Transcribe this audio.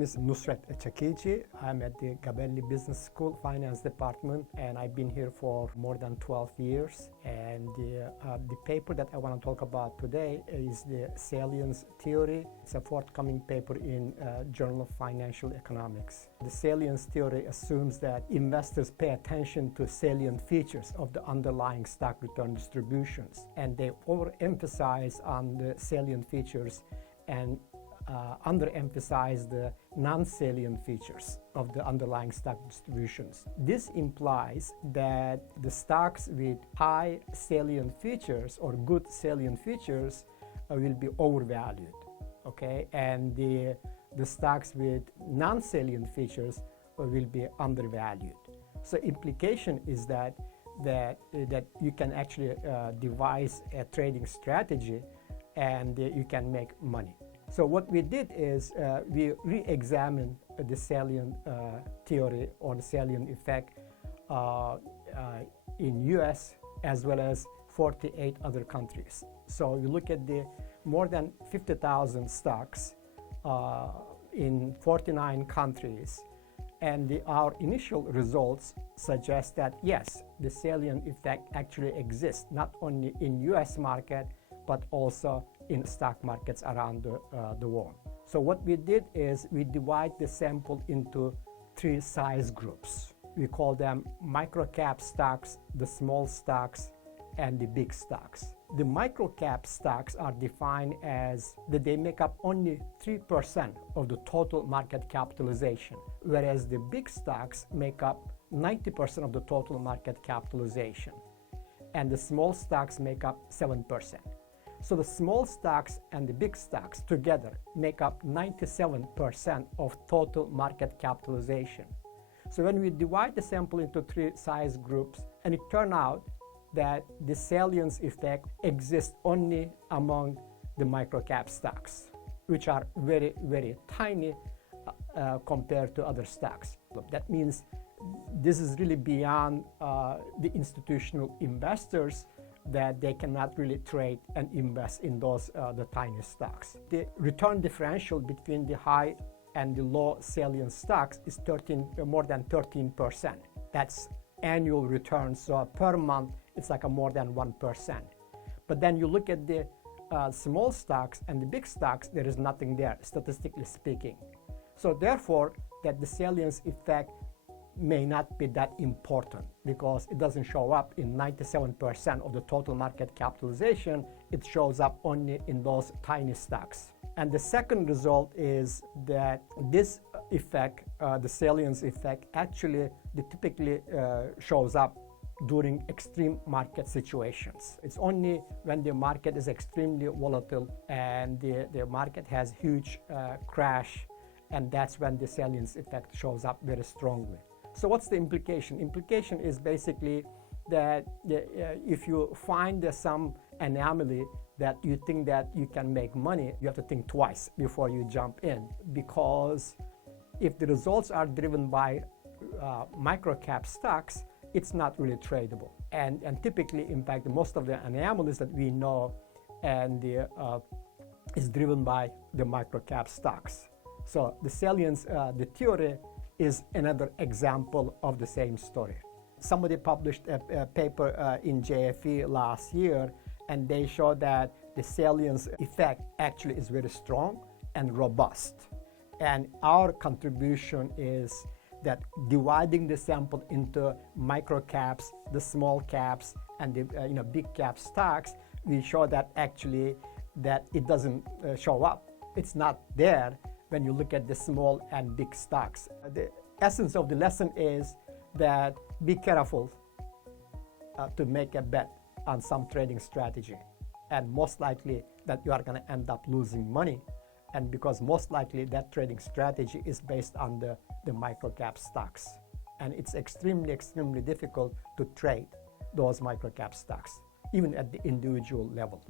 name is Nusret Chakiji. I'm at the Gabelli Business School Finance Department, and I've been here for more than 12 years. And the paper that I want to talk about today is the salience theory. It's a forthcoming paper in Journal of Financial Economics. The salience theory assumes that investors pay attention to salient features of the underlying stock return distributions, and they overemphasize on the salient features and underemphasize the non-salient features of the underlying stock distributions. This implies that the stocks with high salient features or good salient features will be overvalued, okay? And the stocks with non-salient features will be undervalued. So implication is that you can actually devise a trading strategy and you can make money. So what we did is we re-examined the salient theory or the salient effect in US as well as 48 other countries. So we look at the more than 50,000 stocks in 49 countries, and our initial results suggest that yes, the salient effect actually exists not only in US market but also in stock markets around the world. So what we did is we divide the sample into three size groups. We call them micro-cap stocks, the small stocks, and the big stocks. The micro-cap stocks are defined as that they make up only 3% of the total market capitalization, whereas the big stocks make up 90% of the total market capitalization, and the small stocks make up 7%. So the small stocks and the big stocks together make up 97% of total market capitalization. So when we divide the sample into three size groups, and it turned out that the salience effect exists only among the microcap stocks, which are very, very tiny compared to other stocks. That means this is really beyond the institutional investors, that they cannot really trade and invest in those the tiny stocks. The return differential between the high and the low salient stocks is more than 13%. That's annual return, so per month it's like a more than 1%. But then you look at the small stocks and the big stocks, there is nothing there, statistically speaking. So therefore, that the salience effect may not be that important because it doesn't show up in 97% of the total market capitalization. It shows up only in those tiny stocks. And the second result is that this effect, the salience effect, actually typically shows up during extreme market situations. It's only when the market is extremely volatile and the market has huge crash, and that's when the salience effect shows up very strongly. So what's the implication? Implication is basically that if you find some anomaly that you think that you can make money, you have to think twice before you jump in, because if the results are driven by micro-cap stocks, it's not really tradable. And typically, in fact, most of the anomalies that we know and is driven by the micro-cap stocks. So the salience, the theory, is another example of the same story. Somebody published a paper in JFE last year, and they showed that the salience effect actually is very strong and robust. And our contribution is that dividing the sample into micro caps, the small caps, and the big cap stocks, we show that actually that it doesn't show up. It's not there when you look at the small and big stocks. The essence of the lesson is that be careful to make a bet on some trading strategy, and most likely that you are going to end up losing money, and because most likely that trading strategy is based on the micro-cap stocks, and it's extremely difficult to trade those micro-cap stocks, even at the individual level.